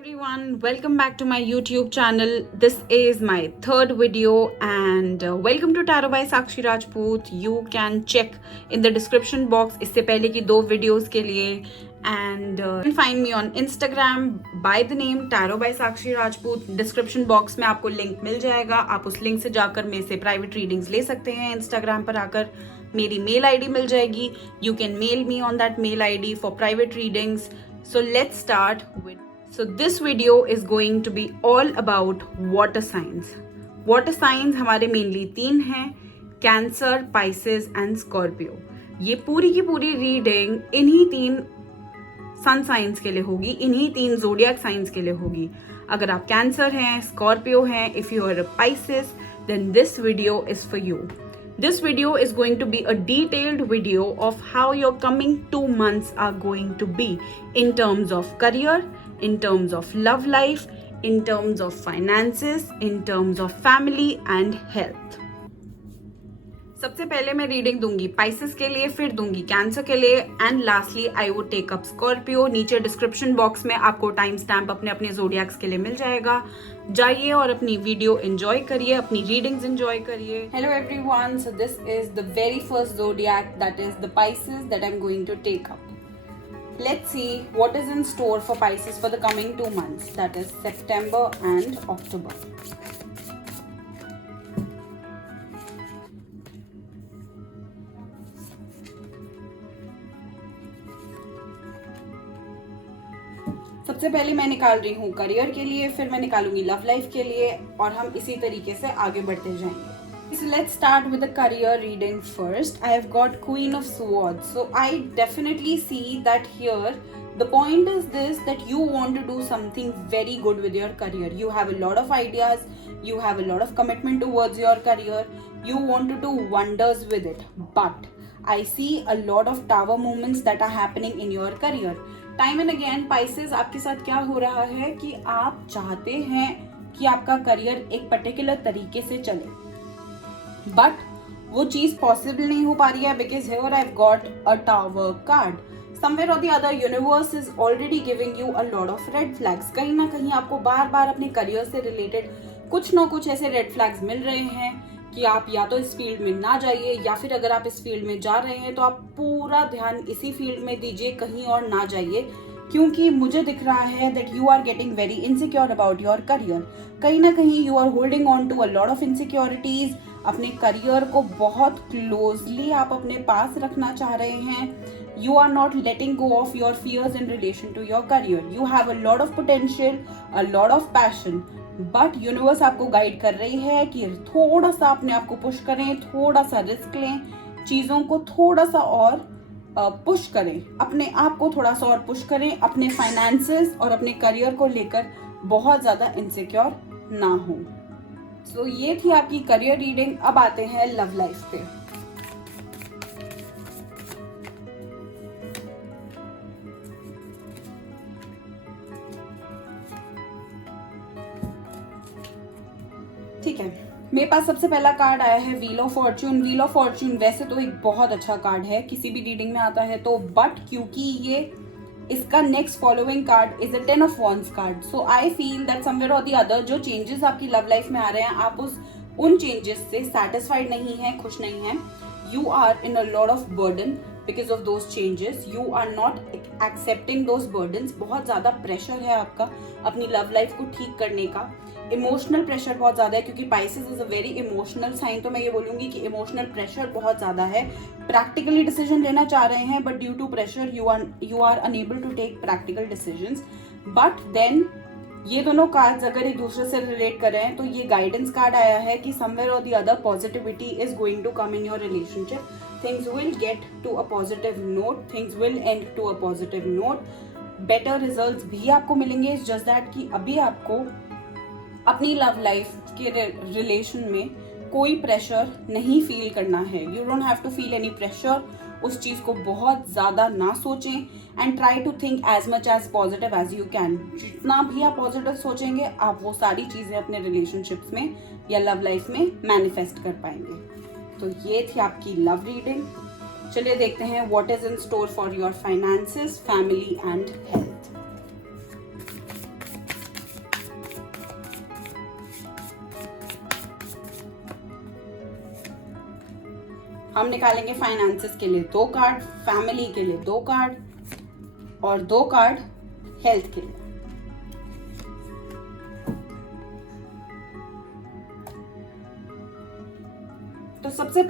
everyone, welcome back to my YouTube channel. This is my third video and welcome to Tarot by Sakshi Rajput. You can check in the description box इससे पहले की दो videos के लिए and you can find me on Instagram by the name Tarot by Sakshi Rajput. Description box में आपको link मिल जाएगा. आप उस link से जाकर मेरे से private readings ले सकते हैं. Instagram पर आकर मेरी mail ID मिल जाएगी. You can mail me on that mail ID for private readings. So let's start with. So this video is going to be all about water signs. Water signs हमारे mainly तीन हैं, Cancer, Pisces and Scorpio. ये पूरी की पूरी reading इन्हीं तीन सन science के लिए होगी, इन्हीं तीन जोडियाक साइंस के लिए होगी. अगर आप कैंसर हैं, स्कॉर्पियो हैं, if you are a Pisces, then this video is for you. This video is going to be a detailed video of how your coming 2 months are going to be in terms of career, in terms of love life, in terms of finances, in terms of family and health. सबसे पहले मैं reading दूंगी Pisces के लिए, फिर दूंगी Cancer के लिए and lastly I would take up Scorpio. नीचे डिस्क्रिप्शन बॉक्स में आपको टाइम स्टैम्प अपने अपने जोडियाक्स के लिए मिल जाएगा. जाइए और अपनी वीडियो एंजॉय करिए, अपनी रीडिंग्स एंजॉय करिए. Hello everyone, so this is the very first zodiac that is the Pisces that I am going to take up. Let's see what is in store for Pisces for the coming 2 months, that is September and October. सबसे पहले मैं निकाल रही हूँ career के लिए, फिर मैं निकालूंगी लव लाइफ के लिए और हम इसी तरीके से आगे बढ़ते जाएंगे. So let's start with the career reading first. I have got Queen of Swords. So I definitely see that here the point is this, that you want to do something very good with your career. You have a lot of ideas, you have a lot of commitment towards your career, you want to do wonders with it. But I see a lot of tower movements that are happening in your career. Time and again Pisces, आपके साथ क्या हो रहा है कि आप चाहते हैं कि आपका करियर एक पर्टिकुलर तरीके से चले, बट वो चीज पॉसिबल नहीं हो पा रही है because here I have got a tower card. Somewhere और the other universe is already giving you a lot of red flags. कहीं ना कहीं आपको बार बार अपने करियर से रिलेटेड कुछ ना कुछ ऐसे रेड फ्लैग्स मिल रहे हैं कि आप या तो इस फील्ड में ना जाइए, या फिर अगर आप इस फील्ड में जा रहे हैं तो आप पूरा ध्यान इसी फील्ड में दीजिए, कहीं और ना जाइए, क्योंकि मुझे दिख रहा है that you are getting very insecure about your career. कहीं ना कहीं you are holding on to a lot of insecurities. अपने करियर को बहुत क्लोजली आप अपने पास रखना चाह रहे हैं. You are not letting go of your fears in relation to your career. You have a lot of potential, a lot of passion, but universe आपको गाइड कर रही है कि थोड़ा सा अपने आप को पुश करें, थोड़ा सा रिस्क लें, चीज़ों को थोड़ा सा और पुश करें, अपने आप को थोड़ा सा और पुश करें, अपने फाइनेंसेस और अपने करियर को लेकर बहुत ज़्यादा इनसिक्योर ना हो. सो ये थी आपकी करियर रीडिंग. अब आते हैं लव लाइफ पे. ठीक है, मेरे पास सबसे पहला कार्ड आया है wheel of Fortune. Wheel of Fortune वैसे तो एक बहुत अच्छा कार्ड है, किसी भी रीडिंग में आता है तो, बट क्योंकि ये इसका next following card is a 10 of wands card. So I feel that somewhere और द अदर जो चेंजेस आपकी लव लाइफ में आ रहे हैं, आप उन चेंजेस से सेटिस्फाइड नहीं है, खुश नहीं है. You are in a lot of burden because of those changes. You are not accepting those burdens. बहुत ज्यादा प्रेशर है आपका अपनी लव लाइफ को ठीक करने का. इमोशनल प्रेशर बहुत ज़्यादा है क्योंकि Pisces is a very emotional sign. तो मैं ये बोलूँगी कि इमोशनल प्रेशर बहुत ज़्यादा है. प्रैक्टिकली डिसीजन लेना चाह रहे हैं but due to pressure you are unable to take practical decisions. But then ये दोनों कार्ड्स अगर एक दूसरे से रिलेट कर रहे हैं तो ये गाइडेंस कार्ड आया है कि समवेयर और the other positivity is going to come in your relationship. Things will get to a positive note, things will end to a positive note. Better results भी आपको मिलेंगे. इट्स जस्ट दैट कि अभी आपको अपनी लव लाइफ के relation में कोई प्रेशर नहीं फील करना है. You don't have to feel any pressure. उस चीज़ को बहुत ज़्यादा ना सोचें and try to think as much as positive as you can. जितना भी आप पॉजिटिव सोचेंगे आप वो सारी चीज़ें अपने रिलेशनशिप्स में या लव लाइफ में मैनिफेस्ट कर पाएंगे. तो ये थी आपकी लव रीडिंग. चलिए देखते हैं what is in store for your finances, family and health. हम निकालेंगे फाइनेंसेस के लिए 2 कार्ड, फैमिली के लिए 2 कार्ड और 2 कार्ड हेल्थ के लिए। तो सबसे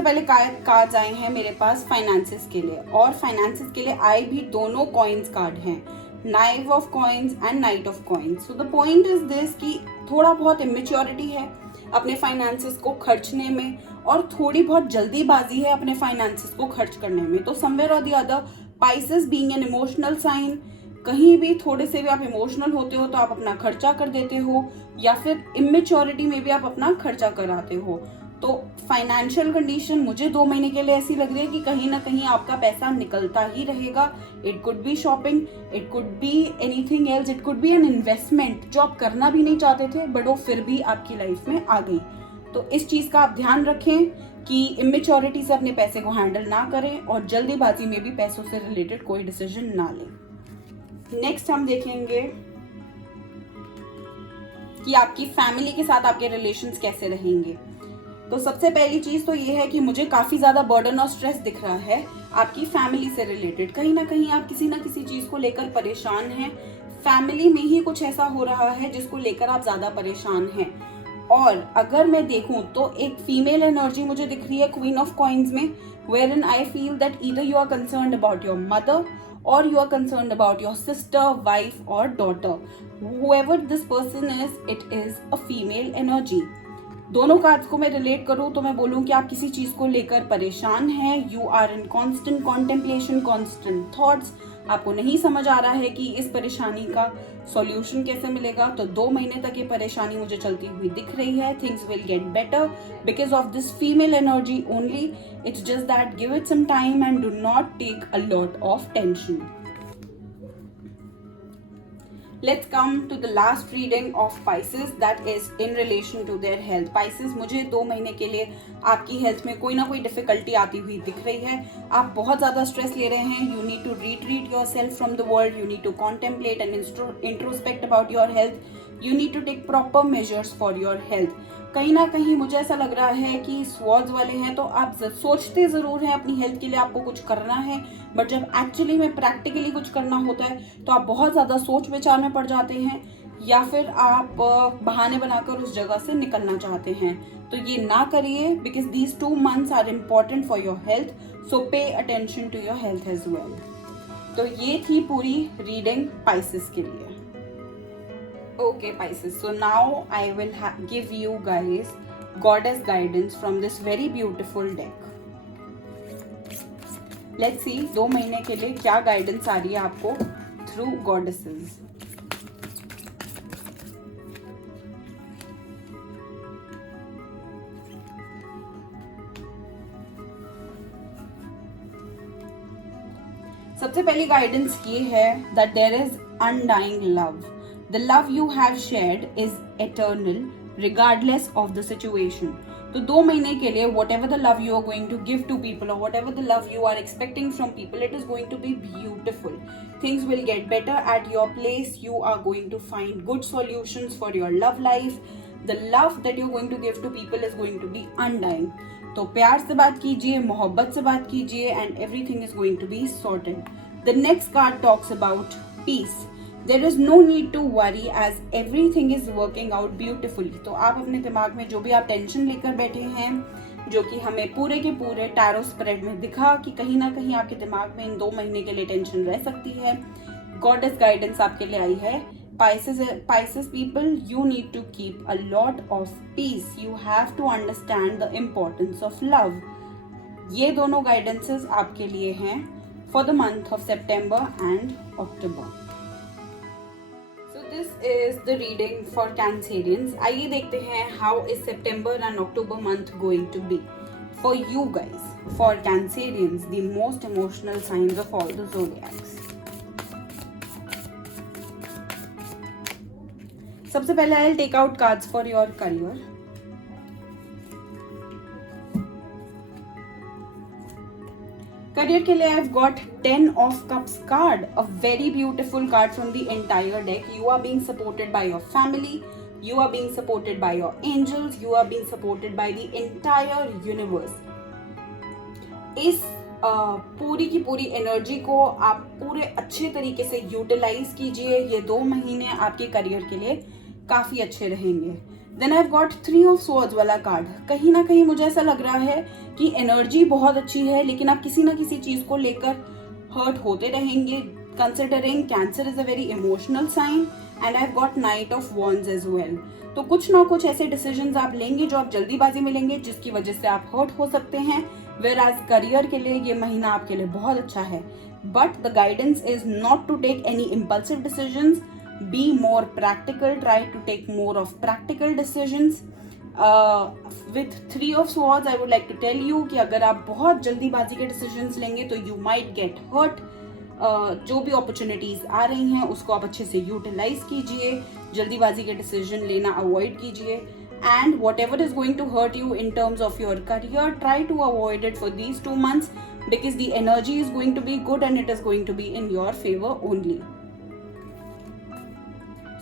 पहले कार्ड्स आए हैं मेरे पास फाइनेंसेस के लिए, और फाइनेंसेस के लिए आए भी दोनों कॉइन्स कार्ड हैं, naive of coins and night of coins. So the point is this कि थोड़ा बहुत इमेच्योरिटी है अपने फाइनेंसेस को खर्चने में, और थोड़ी बहुत जल्दीबाजी है अपने फाइनेंसेस को खर्च करने में। तो समवेयर और the other, Pisces being an emotional sign, कहीं भी थोड़े से भी आप इमोशनल होते हो तो आप अपना खर्चा कर देते हो, या फिर इमेच्योरिटी में भी आप अपना खर्चा कराते हो। तो फाइनेंशियल कंडीशन मुझे 2 महीने के लिए ऐसी लग रही है कि कहीं ना कहीं आपका पैसा निकलता ही रहेगा। It could be shopping, it could be anything else, it could be an investment जो आप करना भी नहीं चाहते थे बट वो फिर भी आपकी लाइफ में आ गई। तो इस चीज का आप ध्यान रखें कि इमेच्योरिटी से अपने पैसे को हैंडल ना करें और जल्दीबाजी में भी पैसों से रिलेटेड कोई डिसीजन ना लें। नेक्स्ट हम देखेंगे कि आपकी फैमिली के साथ आपके रिलेशंस कैसे रहेंगे। तो सबसे पहली चीज तो ये है कि मुझे काफी ज्यादा बर्डन और स्ट्रेस दिख रहा है आपकी फैमिली से रिलेटेड। कहीं ना कहीं आप किसी ना किसी चीज को लेकर परेशान हैं, फैमिली में ही कुछ ऐसा हो रहा है जिसको लेकर आप ज्यादा परेशान हैं। और अगर मैं देखूं तो एक फीमेल एनर्जी मुझे दिख रही है क्वीन ऑफ कॉइन्स में, where in I feel that either you are concerned about your mother or you are concerned about your sister, wife or daughter. Whoever this person is, it is a female energy. दोनों cards को मैं relate करूं तो मैं बोलूं कि आप किसी चीज को लेकर परेशान हैं, you are in constant contemplation, constant thoughts. आपको नहीं समझ आ रहा है कि इस परेशानी का सॉल्यूशन कैसे मिलेगा। तो 2 महीने तक ये परेशानी मुझे चलती हुई दिख रही है। Things will get better because of this female energy only. It's just that give it some time and do not take a lot of tension. Let's come to the last reading of Pisces, that is in relation to their health. Pisces, मुझे 2 महीने के लिए आपकी health में कोई ना कोई difficulty आती हुई दिख रही है। आप बहुत ज़्यादा स्ट्रेस ले रहे हैं। You need to retreat your self from the world, you need to contemplate and introspect about your health, you need to take proper measures for your health. कहीं ना कहीं मुझे ऐसा लग रहा है कि स्वॉर्ड्स वाले हैं तो आप सोचते ज़रूर हैं अपनी हेल्थ के लिए आपको कुछ करना है, बट जब एक्चुअली में प्रैक्टिकली कुछ करना होता है तो आप बहुत ज़्यादा सोच विचार में पड़ जाते हैं, या फिर आप बहाने बनाकर उस जगह से निकलना चाहते हैं। तो ये ना करिए because these 2 months are important for your health, so pay attention to your health as well. तो ये थी पूरी रीडिंग पाइसेस के लिए। Okay Pisces, so now I will give you guys goddess guidance from this very beautiful deck. Let's see 2 महीने के लिए क्या गाइडेंस आ रही है आपको थ्रू गॉडेसेस। सबसे पहली गाइडेंस ये है that there is undying love. The love you have shared is eternal regardless of the situation. तो 2 महीने के लिए whatever the love you are going to give to people or whatever the love you are expecting from people, it is going to be beautiful. Things will get better at your place. You are going to find good solutions for your love life. The love that you're going to give to people is going to be undying. तो प्यार से बात कीजिए, मोहब्बत से बात कीजिए and everything is going to be sorted. The next card talks about peace. There is no need to worry as everything is working out beautifully. तो आप अपने दिमाग में जो भी आप टेंशन लेकर बैठे हैं, जो कि हमें पूरे के पूरे टैरो स्प्रेड में दिखा कि कहीं ना कहीं आपके दिमाग में इन 2 महीने के लिए टेंशन रह सकती है, गॉडेस गाइडेंस आपके लिए आई है। Pisces people, you need to keep a lot of peace. You have to understand the importance of love. ये दोनों गाइडेंसेस आपके लिए हैं for the month of September and October. This is the reading for Cancerians. आइए देखते हैं how is September and October month going to be for you guys, for Cancerians, the most emotional signs of all the zodiacs. सबसे पहले I'll take out cards for your career. Career के लिए I've got 10 of cups card, a very beautiful card from the entire deck. You are being supported by your family, You are being supported by your angels. You are being supported by the entire universe. इस पूरी की पूरी energy को आप पूरे अच्छे तरीके से यूटिलाइज कीजिए. ये 2 महीने आपके करियर के लिए काफी अच्छे रहेंगे. Then I got 3 of swords वाला कार्ड. कहीं ना कहीं मुझे ऐसा लग रहा है कि एनर्जी बहुत अच्छी है, लेकिन आप किसी ना किसी चीज को लेकर हर्ट होते रहेंगे. Considering Cancer is a very emotional sign and I got knight of wands as well. तो कुछ ना कुछ ऐसे डिसीजंस आप लेंगे जो आप जल्दीबाजी में लेंगे, जिसकी वजह से आप हर्ट हो सकते हैं. Whereas करियर के लिए ये महीना आपके लिए बहुत अच्छा है. But the guidance is not to take any impulsive decisions. Be more practical. Try to take more of practical decisions. With 3 of swords, I would like to tell you कि अगर आप बहुत जल्दीबाजी के decisions लेंगे तो you might get hurt. जो भी अपॉर्चुनिटीज आ रही हैं उसको आप अच्छे से यूटिलाइज कीजिए. जल्दीबाजी के डिसीजन लेना अवॉइड कीजिए. And whatever is going to hurt you in terms of your career, try to avoid it for these 2 months, because the energy is going to be good and it is going to be in your favor only.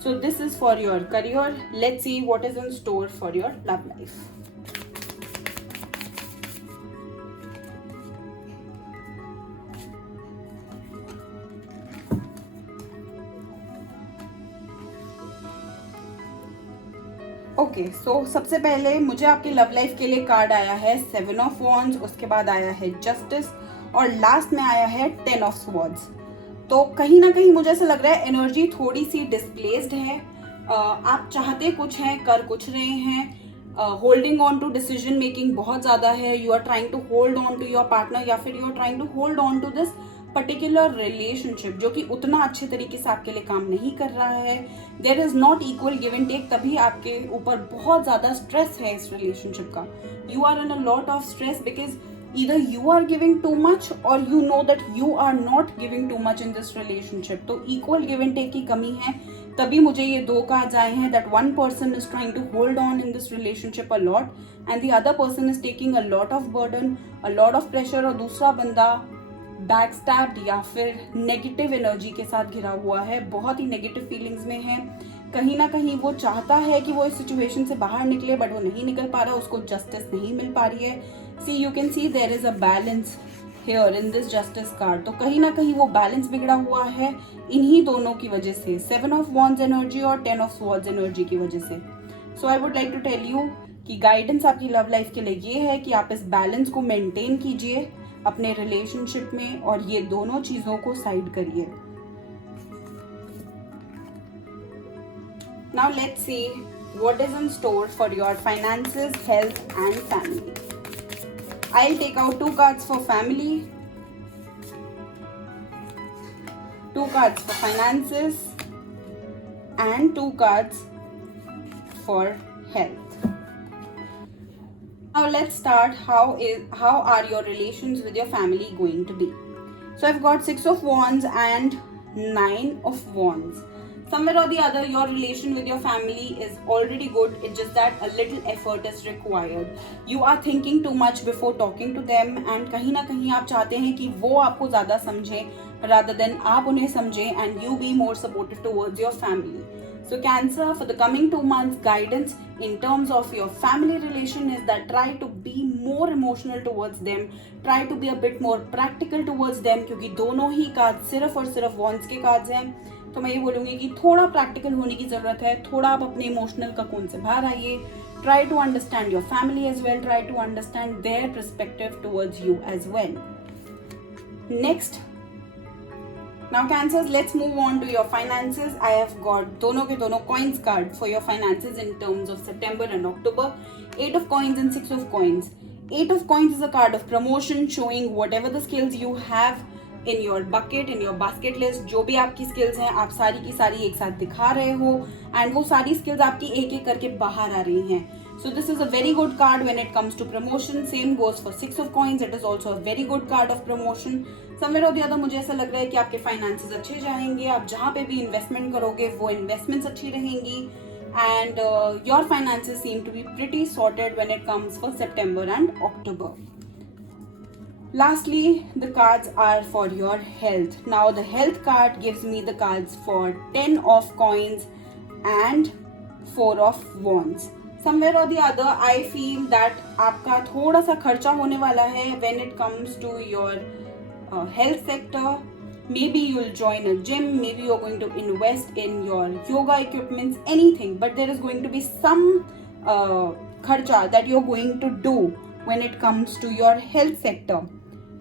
So this is for your career. Let's see what is in store for your love life. Okay, so सबसे पहले मुझे आपकी love life के लिए card आया है 7 of wands, उसके बाद आया है जस्टिस और लास्ट में आया है 10 ऑफ स्वॉर्ड्स. तो कहीं ना कहीं मुझे ऐसा लग रहा है एनर्जी थोड़ी सी डिस्प्लेस्ड है. आप चाहते कुछ हैं, कर कुछ रहे हैं. Holding on to decision making बहुत ज़्यादा है. You are trying to hold on to your partner या फिर you are trying to hold on to this particular relationship जो कि उतना अच्छे तरीके से आपके लिए काम नहीं कर रहा है. There is not equal give and take. तभी आपके ऊपर बहुत ज़्यादा स्ट्रेस है इस रिलेशनशिप का. You are in a lot of stress because either you are giving too much or you know that you are not giving too much in this relationship. तो equal give and take की कमी है. तभी मुझे ये 2 cards आए हैं that one person is trying to hold on in this relationship a lot and the other person is taking a lot of burden, a lot of pressure. और दूसरा बंदा बैकस्टैब्ड या फिर नेगेटिव एनर्जी के साथ घिरा हुआ है, बहुत ही नेगेटिव फीलिंग्स में है. कहीं ना कहीं वो चाहता है कि वो इस सिचुएशन से बाहर निकले बट वो नहीं निकल पा रहा, उसको जस्टिस नहीं मिल पा रही है. See you can see there is a balance here in this justice card. तो कहीं ना कहीं वो बैलेंस बिगड़ा हुआ है इन्हीं दोनों की वजह से, 7 ऑफ वॉन्ड्स एनर्जी और 10 ऑफ स्वॉर्ड्स एनर्जी की वजह से. So I would like to tell you कि गाइडेंस आपकी लव लाइफ के लिए ये है कि आप इस बैलेंस को मेंटेन कीजिए अपने रिलेशनशिप में और ये दोनों चीजों को साइड करिए. Now let's see what is in store for your finances, health and family. I'll take out 2 cards for family, 2 cards for finances and 2 cards for health. Now let's start. How are your relations with your family going to be? So I've got 6 of wands and 9 of wands. Somewhere or the other your relation with your family is already good. It's just that a little effort is required. You are thinking too much before talking to them and कहीं ना कहीं आप चाहते हैं कि वो आपको ज़्यादा समझें rather than आप उन्हें समझें and you be more supportive towards your family. So Cancer, for the coming 2 months, guidance in terms of your family relation is that try to be more emotional towards them, try to be a bit more practical towards them, क्योंकि दोनों ही card सिर्फ और सिर्फ wands के cards हैं. तो मैं ये बोलूँगी कि थोड़ा प्रैक्टिकल होने की ज़रूरत है. थोड़ा आप अपने इमोशनल ककून से बाहर आइए. Try to understand your family as well. Try to understand their perspective towards you as well. Next, now Cancers, let's move on to your finances. I have got दोनों के दोनों coins card for your finances in terms of September and October. 8 of coins and 6 of coins. 8 of coins is a card of promotion showing whatever the skills you have in your bucket, in your basket list. जो भी आपकी skills हैं आप सारी की सारी एक साथ दिखा रहे हो and वो सारी skills आपकी एक एक करके बाहर आ रही हैं. So this is a very good card when it comes to promotion. Same goes for 6 of coins. It is also a very good card of promotion. Somewhere or the other मुझे ऐसा लग रहा है कि आपके finances अच्छे जाएंगे. आप जहाँ पे भी investment करोगे वो investments अच्छी रहेंगी and your finances seem to be pretty sorted when it comes for September and October. Lastly, the cards are for your health. Now the health card gives me the cards for 10 of coins and 4 of Wands. Somewhere or the other, I feel that आपका थोड़ा सा खर्चा होने वाला है when it comes to your health sector. Maybe you'll join a gym, maybe you're going to invest in your yoga equipments, anything, but there is going to be some kharcha that you're going to do when it comes to your health sector.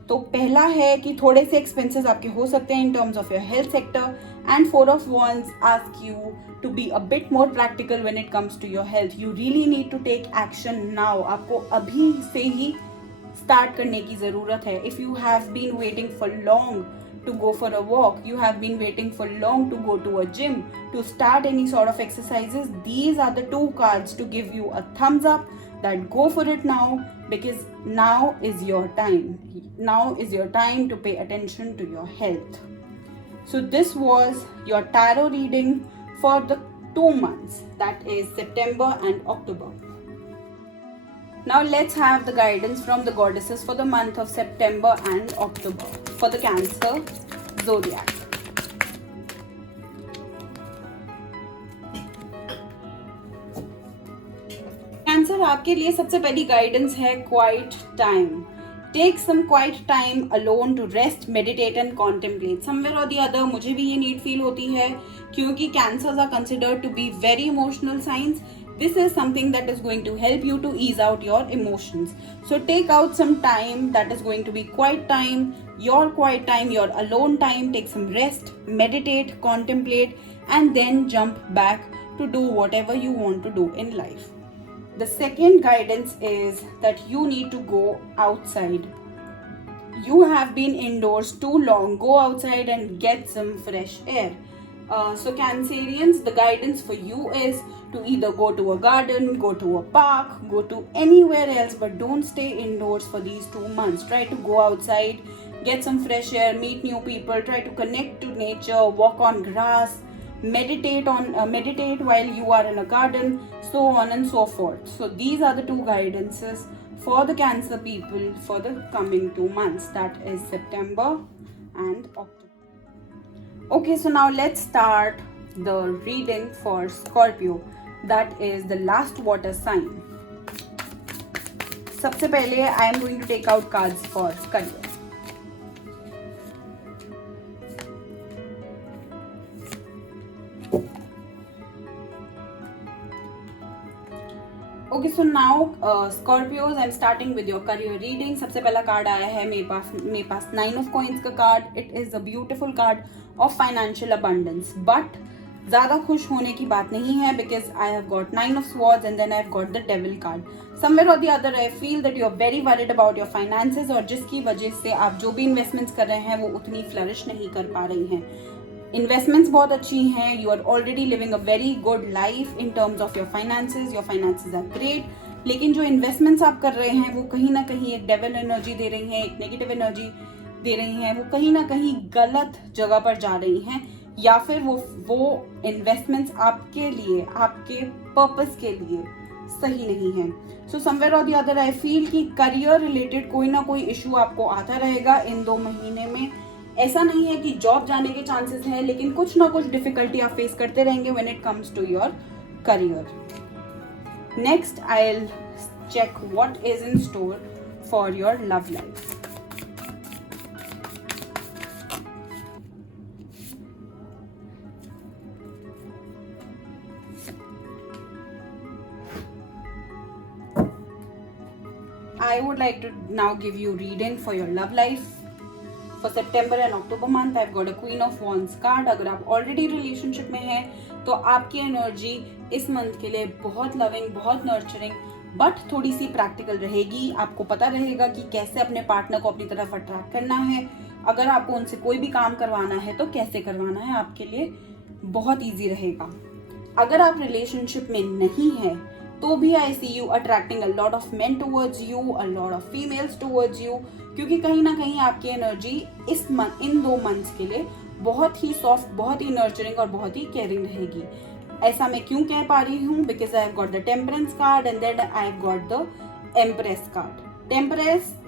तो पहला है कि थोड़े से expenses आपके हो सकते हैं in terms of your health sector, and 4 of Wands ask you to be a bit more practical when it comes to your health. You really need to take action now. आपको अभी से ही start करने की ज़रूरत है. If you have been waiting for long to go for a walk, you have been waiting for long to go to a gym, to start any sort of exercises, these are the two cards to give you a thumbs up that go for it now, because now is your time. Now is your time to pay attention to your health. So this was your tarot reading for the 2 months, that is September and October. Now let's have the guidance from the goddesses for the month of September and October for the Cancer zodiac. Cancer, आपके लिए सबसे पहली guidance है quiet time. Take some quiet time alone to rest, meditate and contemplate. Somewhere or the other, मुझे भी ये need feel होती है क्योंकि cancers are considered to be very emotional signs. This is something that is going to help you to ease out your emotions. So take out some time that is going to be quiet time, your alone time. Take some rest, meditate, contemplate, and then jump back to do whatever you want to do in life. The second guidance is that you need to go outside. You have been indoors too long. Go outside and get some fresh air. So Cancerians, the guidance for you is to either go to a garden, go to a park, go to anywhere else, but don't stay indoors for these 2 months. Try to go outside, get some fresh air, meet new people, try to connect to nature, walk on grass, meditate while you are in a garden, so on and so forth. So these are the 2 guidances for the Cancer people for the coming 2 months, that is September and October. Okay, so now let's start the reading for Scorpio, that is the last water sign. सबसे पहले I am going to take out cards for career. Okay, so now Scorpios, I'm starting with your career reading. सबसे पहला card आया है मेरे पास 9 of coins का card. It is a beautiful card of financial abundance, but ज़्यादा खुश होने की बात नहीं है, because I have got 9 of swords and then I have got the devil card. Somewhere or the other I feel that you are very worried about your finances, और जिसकी वजह से आप जो भी इन्वेस्टमेंट्स कर रहे हैं वो उतनी फ्लरिश नहीं कर पा रही हैं. इन्वेस्टमेंट्स बहुत अच्छी हैं, you are already living a very good life in terms of your finances are great, लेकिन जो इन्वेस्टमेंट्स आप कर रहे हैं वो कहीं ना कहीं एक डेविल एनर्जी दे रही हैं, एक नेगेटिव एनर्जी दे रही हैं, वो कहीं ना कहीं गलत जगह पर जा रही हैं, या फिर वो इन्वेस्टमेंट्स आपके लिए, आपके पर्पस के लिए सही नहीं है. सो समवेयर और द अदर आई फील कि करियर रिलेटेड कोई ना कोई इशू आपको आता रहेगा इन 2 महीने में. ऐसा नहीं है कि जॉब जाने के चांसेस हैं, लेकिन कुछ ना कुछ डिफिकल्टी आप फेस करते रहेंगे when it comes to your career. Next I will check what is in store for your love life. I would like to now give you reading for your love life. For September and October month, I've got a Queen of Wands card. अगर आप already relationship में हैं तो आपकी energy इस month के लिए बहुत लविंग, बहुत नर्चरिंग, बट थोड़ी सी प्रैक्टिकल रहेगी. आपको पता रहेगा कि कैसे अपने पार्टनर को अपनी तरफ अट्रैक्ट करना है. अगर आपको उनसे कोई भी काम करवाना है तो कैसे करवाना है, आपके लिए बहुत ईजी रहेगा. अगर आप रिलेशनशिप में नहीं हैं तो भी I see you attracting a lot of men towards you, a lot of females towards you, क्योंकि कहीं ना कहीं आपकी एनर्जी इन 2 मंथ्स के लिए बहुत ही सॉफ्ट, बहुत ही नर्चरिंग और बहुत ही केयरिंग रहेगी. ऐसा मैं क्यों कह पा रही हूँ, because I have got the temperance card and then I have got the empress card.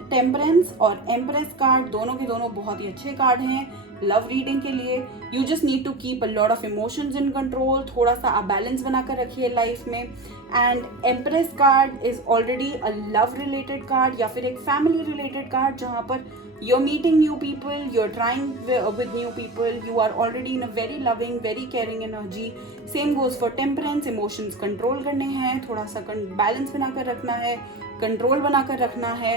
Temperance और एम्प्रेस कार्ड दोनों के दोनों बहुत ही अच्छे कार्ड हैं. लव रीडिंग के लिए you just need to keep a lot of emotions in control, थोड़ा सा आप बैलेंस बनाकर रखिए लाइफ में. And empress card is already a love related card या फिर एक फैमिली रिलेटेड कार्ड, जहाँ पर you're meeting new people, you're trying with new people, you are already in a very loving, very caring energy. Same goes for temperance, emotions control करने हैं, थोड़ा सा balance बनाकर रखना है, control बनाकर रखना है.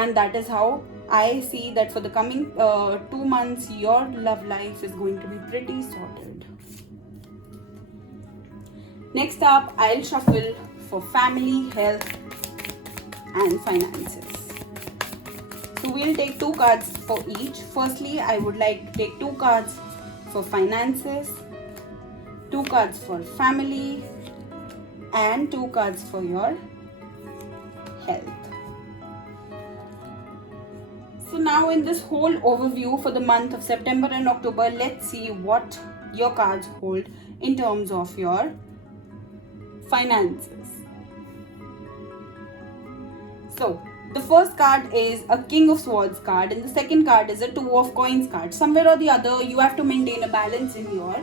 And that is how I see that for the coming 2 months your love life is going to be pretty sorted. Next up, I'll shuffle for family, health and finances. So we'll take 2 cards for each. Firstly, I would like to take 2 cards for finances, 2 cards for family, and 2 cards for your health. So now in this whole overview for the month of September and October, let's see what your cards hold in terms of your finances. So the first card is a King of Swords card and the second card is a Two of Coins card. Somewhere or the other you have to maintain a balance in your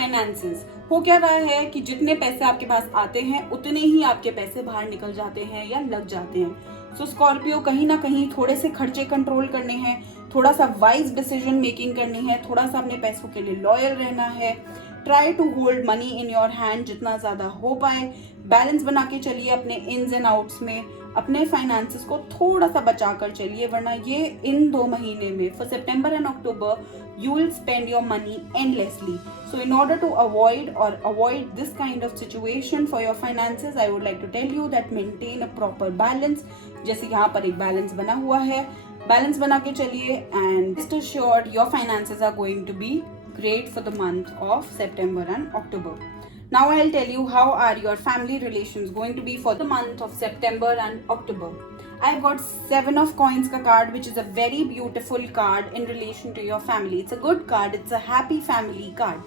finances. हो क्या रहा है कि जितने पैसे आपके पास आते हैं उतने ही आपके पैसे बाहर निकल जाते हैं या लग जाते हैं. सो स्कॉर्पियो, कहीं ना कहीं थोड़े से खर्चे कंट्रोल करने हैं, थोड़ा सा वाइज डिसीजन मेकिंग करनी है, थोड़ा सा अपने पैसों के लिए लॉयल रहना है. Try to hold money in your hand जितना ज़्यादा हो पाए. बैलेंस बना के चलिए अपने इन्स एंड आउट्स में, अपने फाइनेंसेस को थोड़ा सा बचा कर चलिए, वरना ये इन 2 महीने में for September and October you will spend your money endlessly. So in order to avoid this kind of situation for your finances, I would like to tell you that maintain a proper balance. जैसे यहाँ पर एक balance बना हुआ है, balance बना के चलिए and rest assured your finances are going to be great for the month of September and October. Now I'll tell you how are your family relations going to be for the month of September and October. I've got 7 of coins ka card, which is a very beautiful card in relation to your family. It's a good card. It's a happy family card.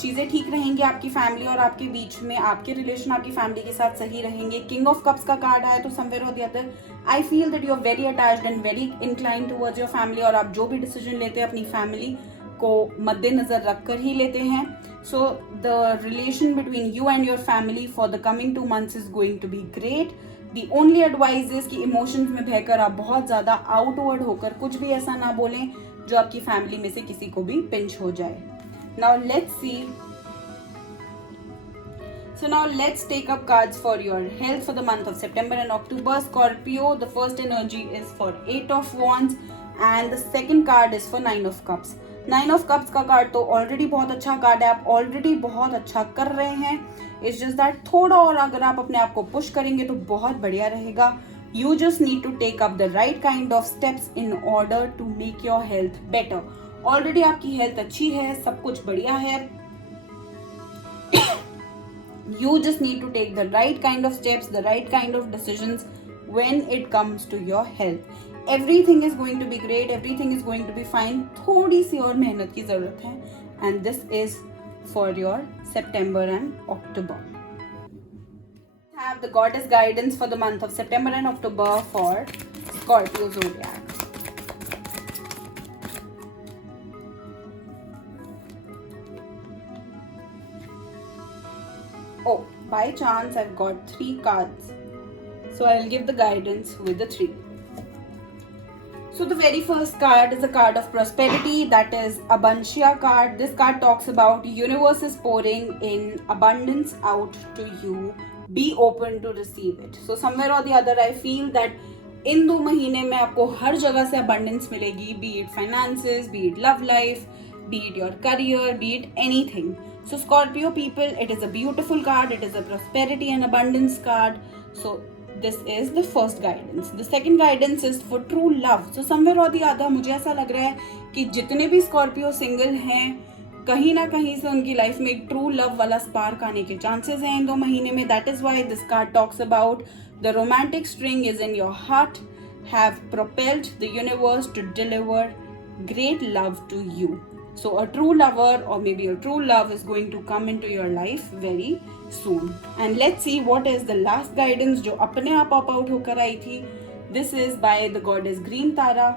चीज़ें ठीक रहेंगी आपकी family और आपके बीच में, आपके relation आपकी family के साथ सही रहेंगे. किंग ऑफ कप्स का कार्ड आया तो समवेयर और the other I feel that you are very attached and very inclined towards your family, और आप जो भी डिसीजन लेते हैं अपनी फैमिली को मद्देनजर रखकर ही लेते हैं. So the relation between you and your family for the coming 2 months is going to be great. The only advice is कि इमोशंस में बहकर आप बहुत ज़्यादा आउटवर्ड होकर कुछ भी ऐसा ना बोलें जो आपकी फैमिली में से किसी को भी पिंच हो जाए. Now let's see. So now let's take up cards for your health for the month of September and October. Scorpio, the first energy is for 8 of Wands and the second card is for 9 of Cups. 9 of Cups का card तो already बहुत अच्छा card है, आप already बहुत अच्छा कर रहे हैं. इट्स जस्ट दैट थोड़ा और अगर आप अपने आप को पुश करेंगे तो बहुत बढ़िया रहेगा. You just need to take up the right kind of steps in order to make your health better. Already आपकी हेल्थ अच्छी है, सब कुछ बढ़िया है. You just need to take the right kind of steps, the right kind of decisions when it comes to your health. Everything is going to be great, everything is going to be fine. थोड़ी सी और मेहनत की जरूरत है. And this is for your September and October. Have the goddess guidance for the month of September and October for Scorpio zodiac. Oh, by chance I've got 3 cards. So I'll give the guidance with the 3. So the very first card is a card of prosperity, that is Abundance card. This card talks about universe is pouring in abundance out to you. Be open to receive it. So somewhere or the other I feel that इन 2 महीने में आपको हर जगह से abundance मिलेगी, be it finances, be it love life, be it your career, be it anything. So Scorpio people, it is a beautiful card, it is a prosperity and abundance card. So this is the first guidance. The second guidance is for true love. So somewhere or the other मुझे ऐसा लग रहा है कि जितने भी Scorpio single हैं, कहीं ना कहीं से उनकी लाइफ में एक ट्रू लव वाला स्पार्क आने के चांसेस हैं इन 2 महीने में. That is why this card talks about the romantic string is in your heart, have propelled the universe to deliver great love to you. So a true lover or maybe a true love is going to come into your life very soon. And let's see what is the last guidance जो अपने आप pop out होकर आई थी. This is by the goddess Green Tara.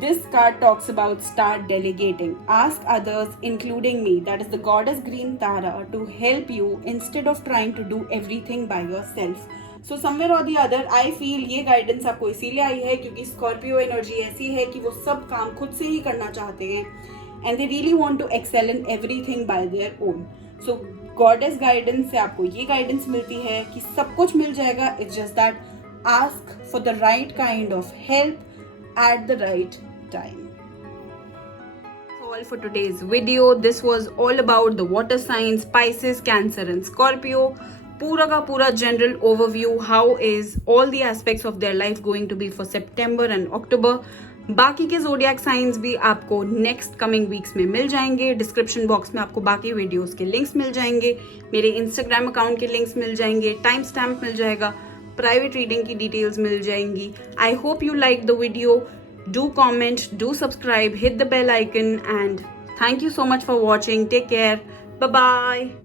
This card talks about start delegating. Ask others, including me, that is the goddess Green Tara, to help you instead of trying to do everything by yourself. So somewhere or the other, I feel ये guidance आपको इसीलिए आई है क्योंकि Scorpio energy ऐसी है कि वो सब काम खुद से ही करना चाहते हैं and they really want to excel in everything by their own. So goddess guidance से आपको ये guidance मिलती है कि सब कुछ मिल जाएगा. It's just that ask for the right kind of help at the right time. That's all for today's video. This was all about the water signs, Pisces, Cancer and Scorpio. पूरा का पूरा general overview, how is all the aspects of their life going to be for September and October. बाकी के zodiac signs भी आपको next coming weeks में मिल जाएंगे. Description box में आपको बाकी वीडियोस के लिंक्स मिल जाएंगे, मेरे इंस्टाग्राम अकाउंट के लिंक्स मिल जाएंगे, टाइम स्टैम्प मिल जाएगा, प्राइवेट रीडिंग की डिटेल्स मिल जाएंगी. I hope you like the video. Do comment, do subscribe, hit the bell icon and thank you so much for watching. Take care. Bye bye.